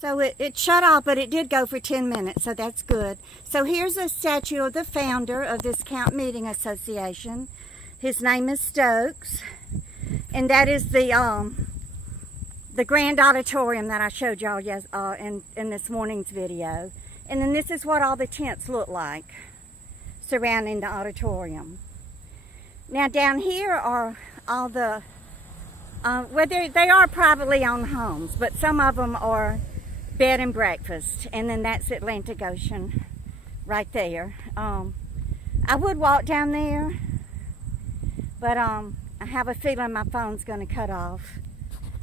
So it shut off, but it did go for 10 minutes, so that's good. So here's a statue of the founder of this Camp Meeting Association. His name is Stokes, and that is the grand auditorium that I showed y'all in this morning's video. And then this is what all the tents look like surrounding the auditorium. Now down here are all the, well they are privately owned homes, but some of them are bed and breakfast, and then that's Atlantic Ocean right there. I would walk down there, but I have a feeling my phone's going to cut off.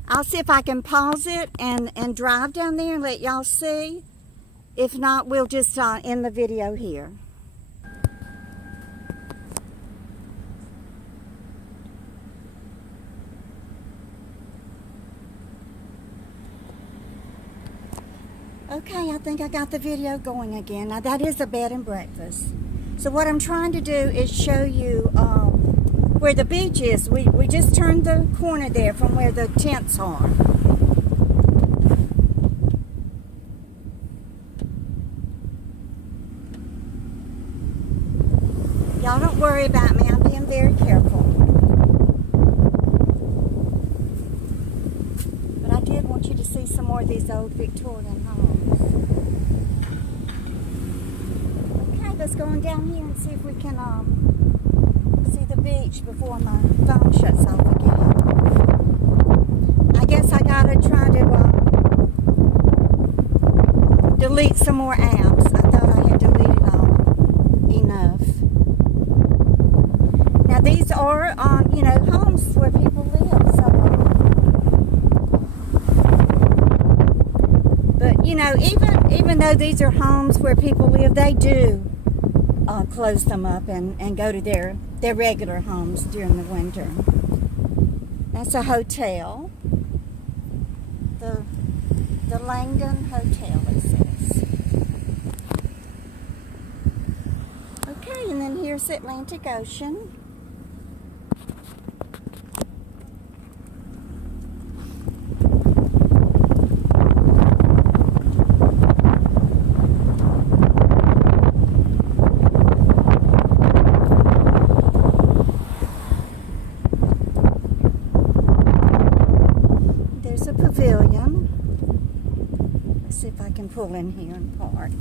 I'll see if I can pause it and drive down there and let y'all see. If not, we'll just end the video here. Okay, I think I got the video going again. Now that is a bed and breakfast. So what I'm trying to do is show you where the beach is. We just turned the corner there from where the tents are. Y'all don't worry about me. I'm being very careful. But I did want you to see some more of these old Victorian homes. Okay, let's go on down here and see if we can see the beach before my phone shuts off again. I guess I gotta try to delete some more apps. I thought I had deleted all enough. Now these are, you know, homes where people live. So, but you know, even though these are homes where people live, they do close them up and go to their regular homes during the winter. That's a hotel. The Langdon Hotel, it says. Okay, and then here's the Atlantic Ocean. There's a pavilion. Let's see if I can pull in here and park.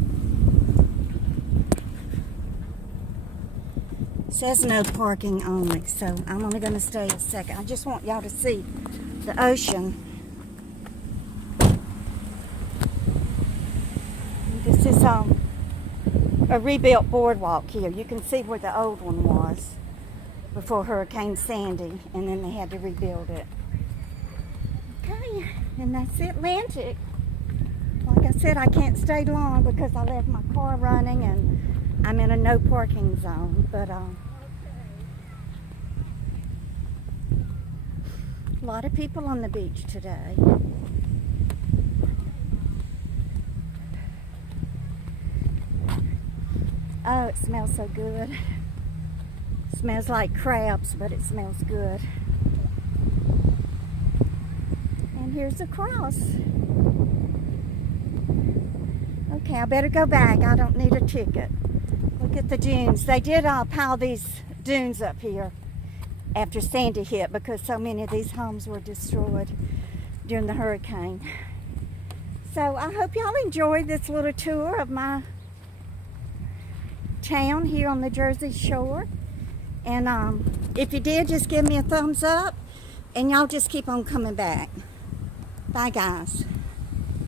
It says no parking only, so I'm only going to stay a second. I just want y'all to see the ocean. This is a rebuilt boardwalk here. You can see where the old one was before Hurricane Sandy, and then they had to rebuild it. Okay, and that's the Atlantic. Like I said, I can't stay long because I left my car running and I'm in a no parking zone, but a lot of people on the beach today. Oh, it smells so good. It smells like crabs, but it smells good. And here's the cross. Okay, I better go back. I don't need a ticket. Look at the dunes. They did pile these dunes up here after Sandy hit because so many of these homes were destroyed during the hurricane. So I hope y'all enjoyed this little tour of my town here on the Jersey Shore. And if you did, just give me a thumbs up and y'all just keep on coming back. Bye guys.